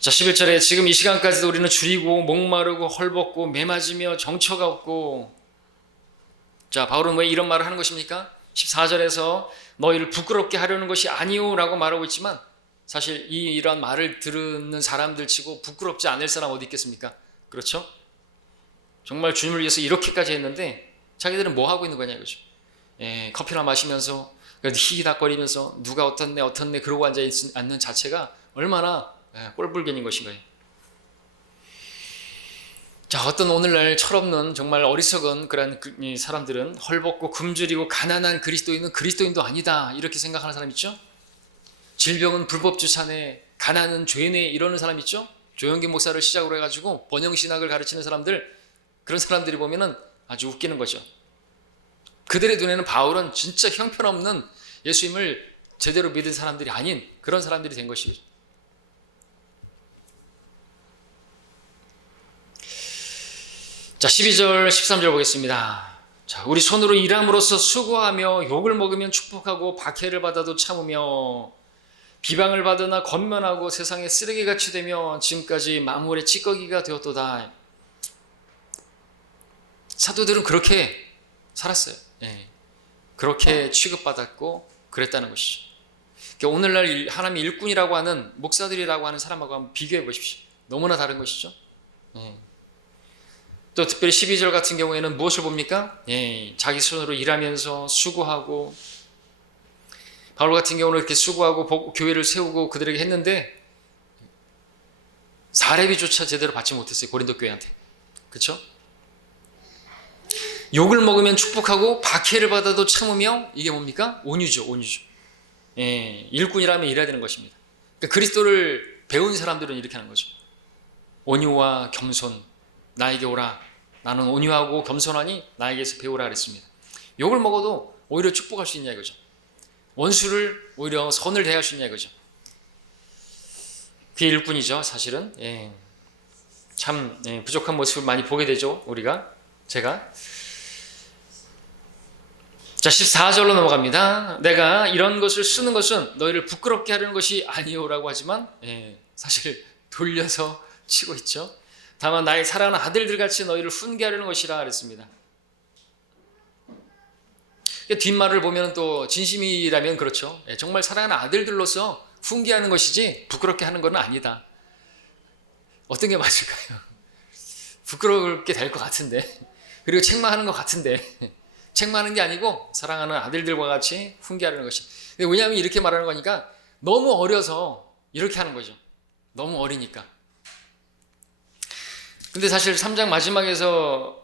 자, 11절에 지금 이 시간까지도 우리는 줄이고 목마르고 헐벗고 매맞으며 정처가 없고. 자, 바울은 왜 이런 말을 하는 것입니까? 14절에서 너희를 부끄럽게 하려는 것이 아니오 라고 말하고 있지만, 사실 이런 말을 듣는 사람들 치고 부끄럽지 않을 사람 어디 있겠습니까? 그렇죠? 정말 주님을 위해서 이렇게까지 했는데 자기들은 뭐 하고 있는 거냐 이거죠. 커피나 마시면서 히히닥거리면서 누가 어떻네 그러고 앉는 자체가 얼마나 꼴불견인 것인 거예요. 자, 어떤 오늘날 철없는 정말 어리석은 그런 사람들은 헐벗고 굶주리고 가난한 그리스도인도 아니다 이렇게 생각하는 사람 있죠? 질병은 불법 주사네, 가난은 죄네 이러는 사람 있죠? 조영기 목사를 시작으로 해가지고 번영신학을 가르치는 사람들, 그런 사람들이 보면은 아주 웃기는 거죠. 그들의 눈에는 바울은 진짜 형편없는 예수님을 제대로 믿은 사람들이 아닌 그런 사람들이 된 것이죠. 자, 12절 13절 보겠습니다. 자, 우리 손으로 일함으로써 수고하며 욕을 먹으면 축복하고 박해를 받아도 참으며 비방을 받으나 권면하고 세상에 쓰레기같이 되며 지금까지 만물의 찌꺼기가 되었도다. 사도들은 그렇게 살았어요. 그렇게 취급받았고 그랬다는 것이죠. 그러니까 오늘날 하나님의 일꾼이라고 하는 목사들이라고 하는 사람하고 한번 비교해 보십시오. 너무나 다른 것이죠. 또 특별히 12절 같은 경우에는 무엇을 봅니까? 예, 자기 손으로 일하면서 수고하고, 바울 같은 경우는 이렇게 수고하고 교회를 세우고 그들에게 했는데 사례비조차 제대로 받지 못했어요. 고린도 교회한테. 그렇죠? 욕을 먹으면 축복하고 박해를 받아도 참으며, 이게 뭡니까? 온유죠. 온유죠. 예, 일꾼이라면 일해야 되는 것입니다. 그러니까 그리스도를 배운 사람들은 이렇게 하는 거죠. 온유와 겸손, 나에게 오라. 나는 온유하고 겸손하니 나에게서 배우라 그랬습니다. 욕을 먹어도 오히려 축복할 수 있냐 이거죠. 원수를 오히려 선을 대할 수 있냐 이거죠. 그게 일꾼이죠, 사실은. 예. 참 부족한 모습을 많이 보게 되죠, 제가. 자, 14절로 넘어갑니다. 내가 이런 것을 쓰는 것은 너희를 부끄럽게 하려는 것이 아니오라고 하지만, 사실 돌려서 치고 있죠. 다만 나의 사랑하는 아들들 같이 너희를 훈계하려는 것이라 그랬습니다. 뒷말을 보면 또 진심이라면 그렇죠. 정말 사랑하는 아들들로서 훈계하는 것이지 부끄럽게 하는 건 아니다. 어떤 게 맞을까요? 부끄럽게 될 것 같은데, 그리고 책망하는 것 같은데, 책망하는 게 아니고 사랑하는 아들들과 같이 훈계하려는 것이. 왜냐하면 이렇게 말하는 거니까 너무 어려서 이렇게 하는 거죠. 너무 어리니까. 근데 사실 3장 마지막에서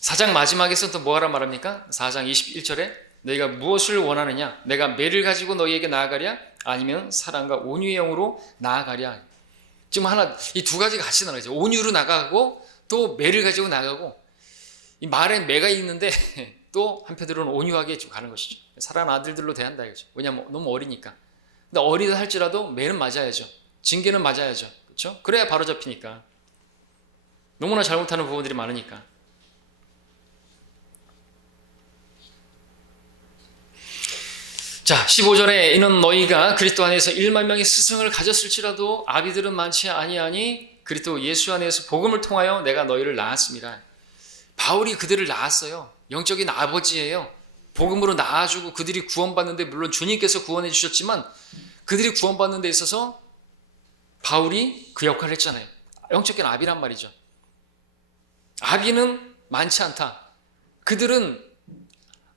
4장 마지막에서 또 뭐하라 말합니까? 4장 21절에 너희가 무엇을 원하느냐? 내가 매를 가지고 너희에게 나아가랴? 아니면 사랑과 온유의 영으로 나아가랴? 지금 이 두 가지가 같이 나가죠. 온유로 나가고 또 매를 가지고 나가고, 이 말에 매가 있는데 또 한편으로는 온유하게 좀 가는 것이죠. 사랑하는 아들들로 대한다 이거죠. 왜냐하면 너무 어리니까. 근데 어리다 할지라도 매는 맞아야죠. 징계는 맞아야죠. 그렇죠? 그래야 바로 잡히니까. 너무나 잘못하는 부분들이 많으니까. 자, 15절에 이는 너희가 그리스도 안에서 1만 명의 스승을 가졌을지라도 아비들은 많지 아니하니 그리스도 예수 안에서 복음을 통하여 내가 너희를 낳았습니다. 바울이 그들을 낳았어요. 영적인 아버지예요. 복음으로 낳아주고 그들이 구원받는데, 물론 주님께서 구원해 주셨지만 그들이 구원받는 데 있어서 바울이 그 역할을 했잖아요. 영적인 아비란 말이죠. 아비는 많지 않다.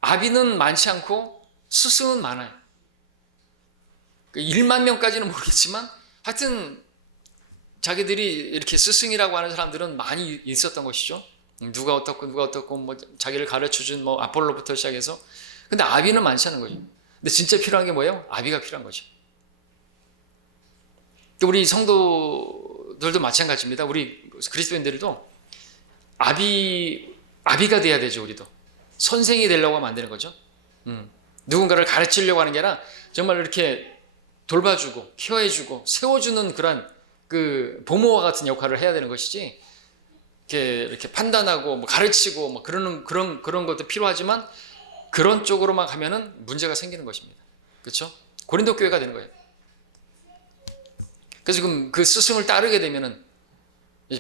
아비는 많지 않고 스승은 많아요. 1만 명까지는 모르겠지만 하여튼 자기들이 이렇게 스승이라고 하는 사람들은 많이 있었던 것이죠. 누가 어떻고 뭐 자기를 가르쳐준 뭐 아폴로부터 시작해서. 근데 아비는 많지 않은 거죠. 근데 진짜 필요한 게 뭐예요? 아비가 필요한 거죠. 우리 성도들도 마찬가지입니다. 우리 그리스도인들도 아비가 돼야 되죠. 우리도 선생이 되려고 하면 안 되는 거죠. 누군가를 가르치려고 하는 게 아니라 정말 이렇게 돌봐주고 케어해주고 세워주는 그런 그 보모와 같은 역할을 해야 되는 것이지, 이렇게 판단하고 뭐 가르치고 뭐 그런 것도 필요하지만 그런 쪽으로만 가면은 문제가 생기는 것입니다. 그렇죠? 고린도 교회가 되는 거예요. 그래서 지금 그 스승을 따르게 되면은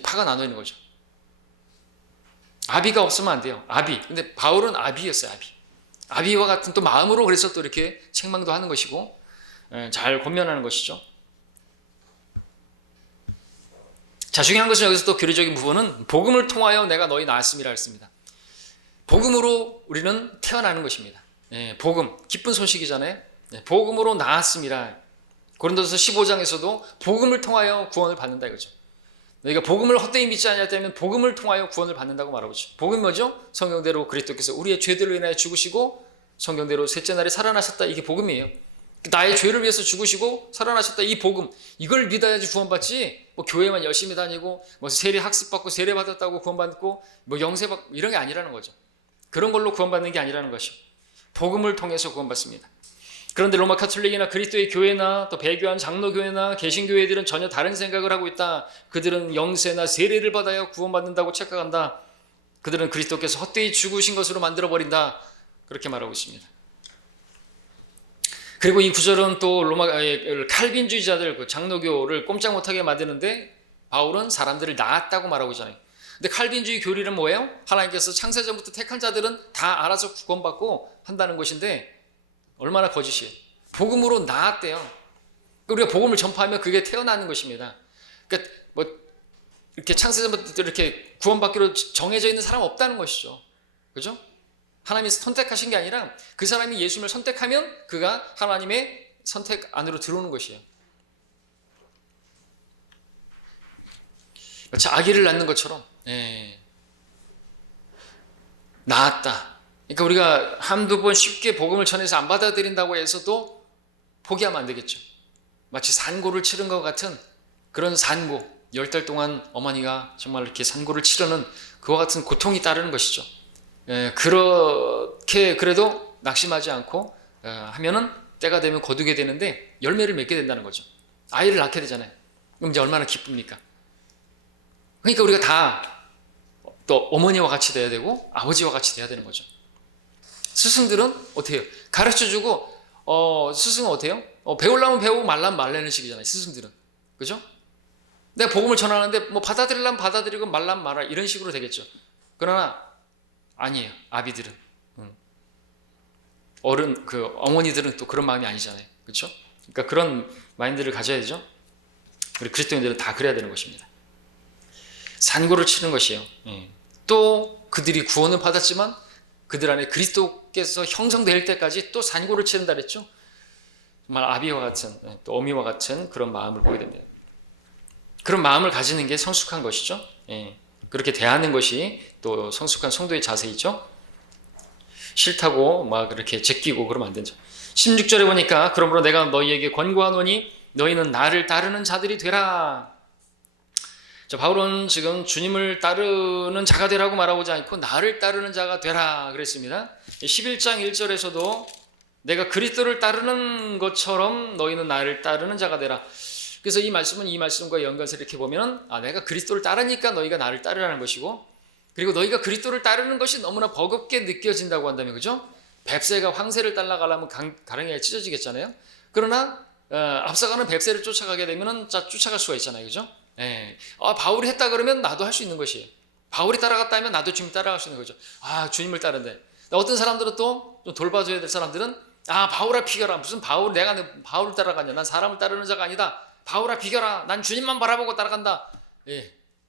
파가 나눠 있는 거죠. 아비가 없으면 안 돼요. 근데 바울은 아비였어요. 아비와 같은 또 마음으로, 그래서 또 이렇게 책망도 하는 것이고 잘 권면하는 것이죠. 자, 중요한 것은 여기서 또 교리적인 부분은 복음을 통하여 내가 너희 낳았음이라 했습니다. 복음으로 우리는 태어나는 것입니다. 복음, 기쁜 소식이잖아요. 복음으로 낳았음이라. 고린도서 15장에서도 복음을 통하여 구원을 받는다 이거죠. 너희가 복음을 헛되이 믿지 않았다면 복음을 통하여 구원을 받는다고 말하고 있죠. 복음이 뭐죠? 성경대로 그리스도께서 우리의 죄들로 인하여 죽으시고 성경대로 셋째 날에 살아나셨다. 이게 복음이에요. 나의 죄를 위해서 죽으시고 살아나셨다. 이 복음, 이걸 믿어야지 구원받지. 뭐 교회만 열심히 다니고 뭐 세례 학습받고 세례 받았다고 구원받고 뭐 영세 받고 이런 게 아니라는 거죠. 그런 걸로 구원받는 게 아니라는 것이요. 복음을 통해서 구원받습니다. 그런데 로마 카톨릭이나 그리스도의 교회나 또 배교한 장로교회나 개신교회들은 전혀 다른 생각을 하고 있다. 그들은 영세나 세례를 받아야 구원받는다고 착각한다. 그들은 그리스도께서 헛되이 죽으신 것으로 만들어버린다. 그렇게 말하고 있습니다. 그리고 이 구절은 또 로마 칼빈주의자들, 그 장로교를 꼼짝 못하게 만드는데 바울은 사람들을 낳았다고 말하고 있잖아요. 근데 칼빈주의 교리는 뭐예요? 하나님께서 창세전부터 택한 자들은 다 알아서 구원받고 한다는 것인데 얼마나 거짓이에요. 복음으로 낳았대요. 우리가 복음을 전파하면 그게 태어나는 것입니다. 그러니까 뭐 이렇게 창세전부터 이렇게 구원받기로 정해져 있는 사람 없다는 것이죠. 그죠? 하나님이 선택하신 게 아니라 그 사람이 예수님을 선택하면 그가 하나님의 선택 안으로 들어오는 것이에요. 마치 아기를 낳는 것처럼 낳았다. 그러니까 우리가 한두 번 쉽게 복음을 전해서 안 받아들인다고 해서도 포기하면 안 되겠죠. 마치 산고를 치른 것 같은 그런 산고, 10달 동안 어머니가 정말 이렇게 산고를 치르는 그와 같은 고통이 따르는 것이죠. 그렇게 그래도 낙심하지 않고 하면은 때가 되면 거두게 되는데 열매를 맺게 된다는 거죠. 아이를 낳게 되잖아요. 그럼 이제 얼마나 기쁩니까? 그러니까 우리가 다 또 어머니와 같이 돼야 되고 아버지와 같이 돼야 되는 거죠. 스승들은 어떻게 해요? 가르쳐주고 스승은 어때요? 배우려면 배우고 말라면 말라는 식이잖아요. 스승들은. 그죠? 내가 복음을 전하는데 뭐 받아들이려면 받아들이고 말라면 말아 이런 식으로 되겠죠. 그러나 아니에요. 아비들은. 어머니들은 또 그런 마음이 아니잖아요. 그렇죠? 그러니까 그런 마인드를 가져야죠. 우리 그리스도인들은 다 그래야 되는 것입니다. 산고를 치는 것이에요. 또 그들이 구원을 받았지만 그들 안에 그리스도께서 형성될 때까지 또 산고를 치른다 그랬죠. 정말 아비와 같은 또 어미와 같은 그런 마음을 보게 됩니다. 그런 마음을 가지는 게 성숙한 것이죠. 그렇게 대하는 것이 또 성숙한 성도의 자세이죠. 싫다고 막 그렇게 제끼고 그러면 안 되죠. 16절에 보니까 그러므로 내가 너희에게 권고하노니 너희는 나를 따르는 자들이 되라. 자, 바울은 지금 주님을 따르는 자가 되라고 말하고자 않고 나를 따르는 자가 되라 그랬습니다. 11장 1절에서도 내가 그리스도를 따르는 것처럼 너희는 나를 따르는 자가 되라. 그래서 이 말씀은 이 말씀과 연관해서 이렇게 보면 내가 그리스도를 따르니까 너희가 나를 따르라는 것이고, 그리고 너희가 그리스도를 따르는 것이 너무나 버겁게 느껴진다고 한다면, 그죠? 뱁새가 황새를 따라가려면 가랑이가 찢어지겠잖아요. 그러나 앞서가는 뱁새를 쫓아가게 되면 쫓아갈 수가 있잖아요. 그죠? 바울이 했다 그러면 나도 할 수 있는 것이에요. 바울이 따라갔다 하면 나도 주님 따라갈 수 있는 거죠. 주님을 따른대. 어떤 사람들은 또 좀 돌봐줘야 될 사람들은 바울아 비겨라. 무슨 내가 바울을 따라가냐. 난 사람을 따르는 자가 아니다. 바울아 비겨라. 난 주님만 바라보고 따라간다.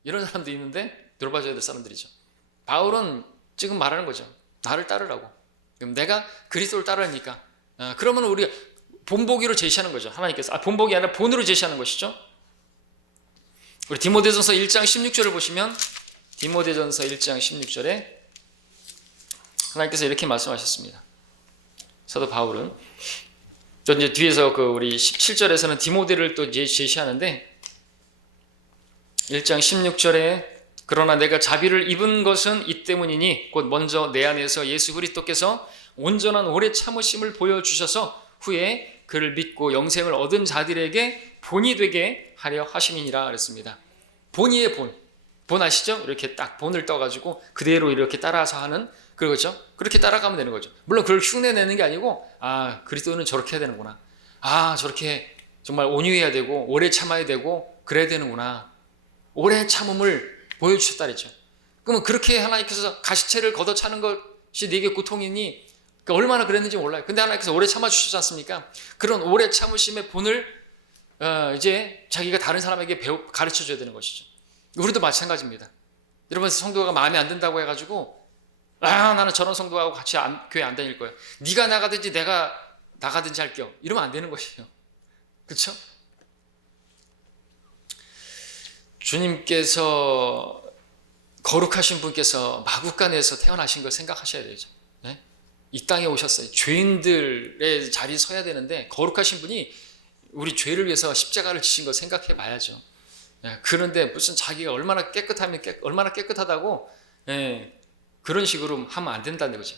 이런 사람도 있는데 돌봐줘야 될 사람들이죠. 바울은 지금 말하는 거죠. 나를 따르라고. 그럼 내가 그리스도를 따르니까. 그러면 우리가 본보기로 제시하는 거죠. 하나님께서. 본보기 아니라 본으로 제시하는 것이죠. 우리 디모데전서 1장 16절을 보시면 디모데전서 1장 16절에 하나님께서 이렇게 말씀하셨습니다. 사도 바울은 또 이제 뒤에서 우리 17절에서는 디모데를 또 제시하는데 1장 16절에 그러나 내가 자비를 입은 것은 이 때문이니 곧 먼저 내 안에서 예수 그리스도께서 온전한 오래 참으심을 보여주셔서 후에 그를 믿고 영생을 얻은 자들에게 본이 되게 하려 하심이니라 그랬습니다. 본이의 본 아시죠? 이렇게 딱 본을 떠가지고 그대로 이렇게 따라서 하는 그거죠. 그렇게 따라가면 되는 거죠. 물론 그걸 흉내내는 게 아니고 그리스도는 저렇게 해야 되는구나. 저렇게 정말 온유해야 되고 오래 참아야 되고 그래야 되는구나. 오래 참음을 보여주셨다 그랬죠. 그러면 그렇게 하나님께서 가시채를 걷어차는 것이 네게 고통이니 얼마나 그랬는지 몰라요. 근데 하나님께서 오래 참아주시지 않습니까? 그런 오래 참으심의 본을 이제 자기가 다른 사람에게 가르쳐줘야 되는 것이죠. 우리도 마찬가지입니다. 여러분 성도가 마음에 안 든다고 해가지고 나는 저런 성도하고 같이 교회 안 다닐 거야. 네가 나가든지 내가 나가든지 할게요. 이러면 안 되는 것이에요. 그렇죠? 주님께서 거룩하신 분께서 마구간에서 태어나신 걸 생각하셔야 되죠. 네? 이 땅에 오셨어요. 죄인들의 자리에 서야 되는데 거룩하신 분이 우리 죄를 위해서 십자가를 지신 걸 생각해 봐야죠. 그런데 무슨 자기가 얼마나 얼마나 깨끗하다고 그런 식으로 하면 안 된다는 거죠.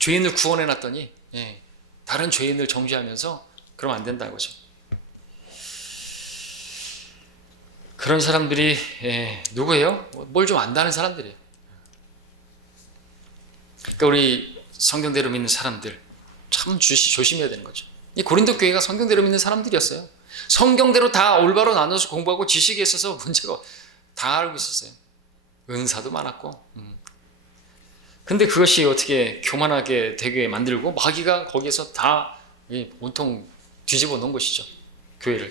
죄인을 구원해 놨더니 다른 죄인을 정죄하면서 그러면 안 된다는 거죠. 그런 사람들이 누구예요? 뭘 좀 안다는 사람들이에요. 그러니까 우리 성경대로 믿는 사람들 참 조심해야 되는 거죠. 이 고린도 교회가 성경대로 믿는 사람들이었어요. 성경대로 다 올바로 나눠서 공부하고 지식에 있어서 문제가 다 알고 있었어요. 은사도 많았고. 근데 그것이 어떻게 교만하게 되게 만들고 마귀가 거기에서 다 온통 뒤집어 놓은 것이죠. 교회를.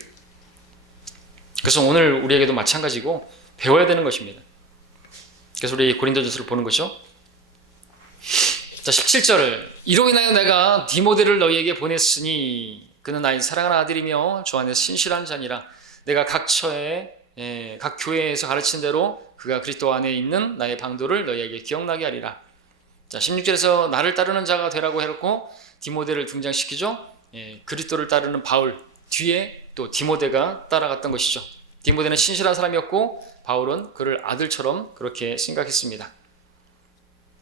그래서 오늘 우리에게도 마찬가지고 배워야 되는 것입니다. 그래서 우리 고린도전서를 보는 거죠. 자, 17절. 이로 인하여 내가 디모데를 너희에게 보냈으니 그는 나의 사랑하는 아들이며 주 안에서 신실한 자니라. 내가 각 처에 각 교회에서 가르친 대로 그가 그리스도 안에 있는 나의 방도를 너희에게 기억나게 하리라. 자, 16절에서 나를 따르는 자가 되라고 해놓고 디모데를 등장시키죠. 그리스도를 따르는 바울 뒤에 또 디모데가 따라갔던 것이죠. 디모데는 신실한 사람이었고 바울은 그를 아들처럼 그렇게 생각했습니다.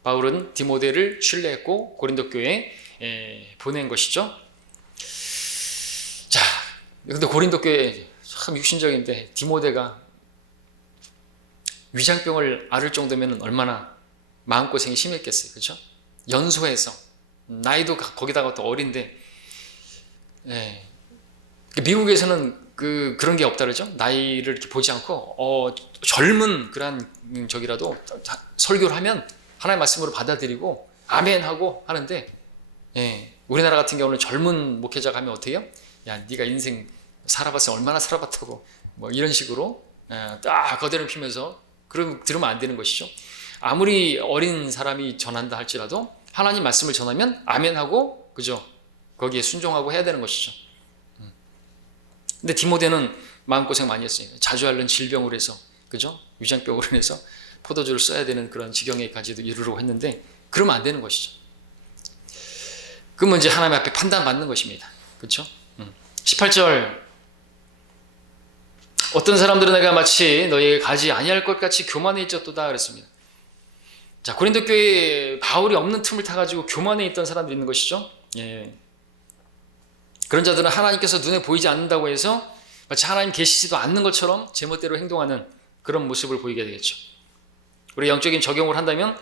바울은 디모데를 신뢰했고 고린도 교회에 보낸 것이죠. 자, 근데 고린도 교회 참 육신적인데 디모데가 위장병을 앓을 정도면 얼마나 마음고생이 심했겠어요. 그렇죠? 연소해서 나이도 거기다가 또 어린데 미국에서는 그런 게 없다 그러죠. 나이를 이렇게 보지 않고 젊은 그런 적이라도 설교를 하면 하나님의 말씀으로 받아들이고 아멘하고 하는데, 우리나라 같은 경우는 젊은 목회자가 하면 어떻게 해요? 야, 네가 인생 살아봤어, 얼마나 살아봤다고 뭐 이런 식으로 딱 거대를 피면서 들으면 안 되는 것이죠. 아무리 어린 사람이 전한다 할지라도 하나님 말씀을 전하면 아멘하고, 그죠? 거기에 순종하고 해야 되는 것이죠. 근데 디모데는 마음고생 많이 했어요. 자주 앓는 질병으로 해서, 그죠? 위장병으로 인해서 포도주를 써야 되는 그런 지경에까지도 이르려고 했는데 그러면 안 되는 것이죠. 그러면 이제 하나님 앞에 판단받는 것입니다. 그렇죠? 18절. 어떤 사람들은 내가 마치 너희에게 가지 아니할 것 같이 교만해 있었도다 그랬습니다. 자, 고린도 교회에 바울이 없는 틈을 타가지고 교만해 있던 사람들이 있는 것이죠. 그런 자들은 하나님께서 눈에 보이지 않는다고 해서 마치 하나님 계시지도 않는 것처럼 제멋대로 행동하는 그런 모습을 보이게 되겠죠. 우리 영적인 적용을 한다면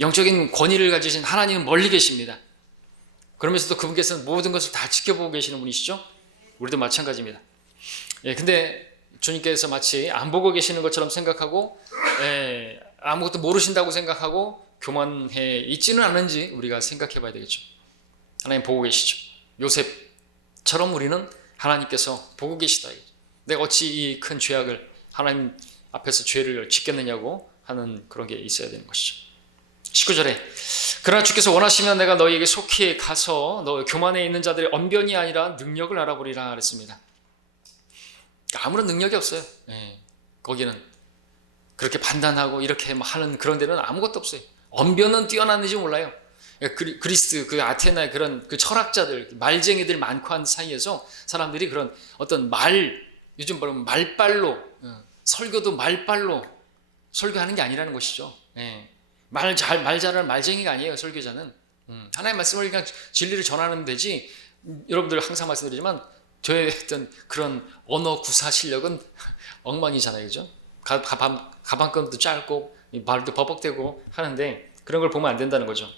영적인 권위를 가지신 하나님은 멀리 계십니다. 그러면서도 그분께서는 모든 것을 다 지켜보고 계시는 분이시죠. 우리도 마찬가지입니다. 근데 주님께서 마치 안 보고 계시는 것처럼 생각하고 아무것도 모르신다고 생각하고 교만해 있지는 않은지 우리가 생각해 봐야 되겠죠. 하나님 보고 계시죠. 요셉처럼 우리는 하나님께서 보고 계시다. 내가 어찌 이 큰 죄악을 하나님 앞에서 죄를 짓겠느냐고 하는 그런 게 있어야 되는 것이죠. 19절에 그러나 주께서 원하시면 내가 너희에게 속히 가서 너 교만에 있는 자들의 언변이 아니라 능력을 알아보리라 그랬습니다. 아무런 능력이 없어요. 거기는 그렇게 판단하고 이렇게 하는 그런 데는 아무것도 없어요. 언변은 뛰어났는지 몰라요. 그리스 그 아테나의 그런 그 철학자들 말쟁이들 많고 한 사이에서 사람들이 그런 어떤 요즘 보면 말빨로 설교도 말빨로 설교하는 게 아니라는 것이죠. 말 잘하는 말쟁이가 아니에요. 설교자는 하나님의 말씀을 그냥 진리를 전하면 되지. 여러분들 항상 말씀드리지만 저의 어떤 그런 언어 구사 실력은 엉망이잖아요. 그죠? 가방끈도 짧고 말도 버벅대고 하는데 그런 걸 보면 안 된다는 거죠.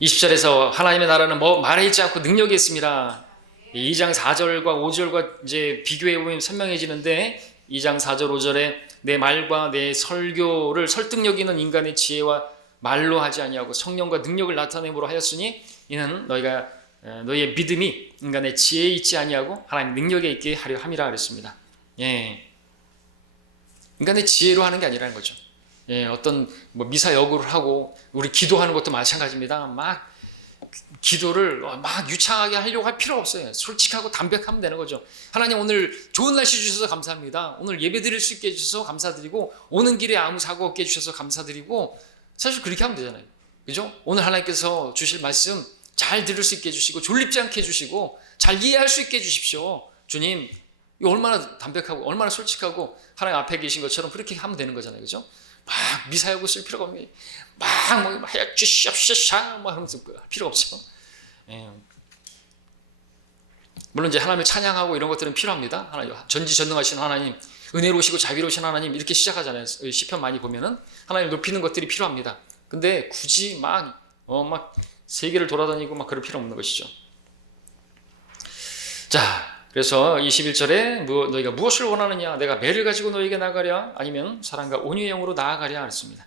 20절에서 하나님의 나라는 뭐 말해 있지 않고 능력이 있습니다. 2장 4절과 5절과 이제 비교해 보면 선명해지는데 2장 4절 5절에 내 말과 내 설교를 설득력 있는 인간의 지혜와 말로 하지 아니하고 성령과 능력을 나타내므로 하였으니 이는 너희의 믿음이 인간의 지혜에 있지 아니하고 하나님 능력에 있게 하려 함이라 그랬습니다. 인간의 지혜로 하는 게 아니라는 거죠. 어떤 미사 여구를 하고 우리 기도하는 것도 마찬가지입니다. 막 기도를 막 유창하게 하려고 할 필요 없어요. 솔직하고 담백하면 되는 거죠. 하나님 오늘 좋은 날씨 주셔서 감사합니다. 오늘 예배 드릴 수 있게 해주셔서 감사드리고 오는 길에 아무 사고 없게 해주셔서 감사드리고 사실 그렇게 하면 되잖아요. 그죠? 오늘 하나님께서 주실 말씀 잘 들을 수 있게 해주시고 졸립지 않게 해주시고 잘 이해할 수 있게 해주십시오. 주님 이거 얼마나 담백하고 얼마나 솔직하고 하나님 앞에 계신 것처럼 그렇게 하면 되는 거잖아요. 그죠? 막 미사여구 쓸 필요가 없네. 막 해주시옵소서 뭐 하면서 할 필요 없죠. 물론 이제 하나님을 찬양하고 이런 것들은 필요합니다. 하나님 전지전능하신 하나님, 은혜로우시고 자비로우신 하나님 이렇게 시작하잖아요. 시편 많이 보면은 하나님 높이는 것들이 필요합니다. 근데 굳이 막 세계를 돌아다니고 막 그럴 필요 없는 것이죠. 자. 그래서 21절에 너희가 무엇을 원하느냐? 내가 매를 가지고 너희에게 나아가랴? 아니면 사랑과 온유의 영으로 나아가랴? 그랬습니다.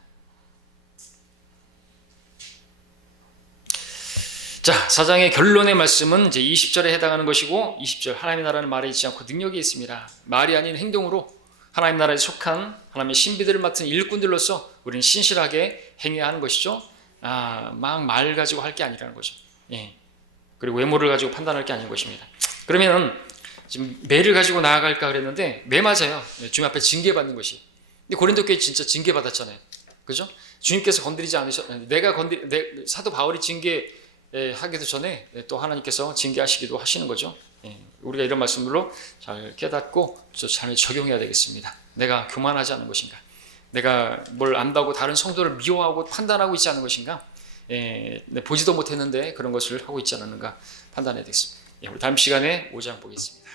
자, 4장의 결론의 말씀은 이제 20절에 해당하는 것이고 20절 하나님의 나라는 말에 있지 않고 능력이 있습니다. 말이 아닌 행동으로 하나님 나라에 속한 하나님의 신비들을 맡은 일꾼들로서 우리는 신실하게 행해야 하는 것이죠. 막 말 가지고 할 게 아니라는 거죠. 예. 그리고 외모를 가지고 판단할 게 아닌 것입니다. 그러면 지금 매를 가지고 나아갈까 그랬는데 매 맞아요. 주님 앞에 징계받는 것이. 근데 고린도 교회 진짜 징계받았잖아요. 그죠? 주님께서 건드리지 사도 바울이 징계하기도 전에 또 하나님께서 징계하시기도 하시는 거죠. 우리가 이런 말씀으로 잘 깨닫고 잘 적용해야 되겠습니다. 내가 교만하지 않은 것인가? 내가 뭘 안다고 다른 성도를 미워하고 판단하고 있지 않은 것인가? 보지도 못했는데 그런 것을 하고 있지 않은가 판단해야 되겠습니다. 우리 다음 시간에 5장 보겠습니다.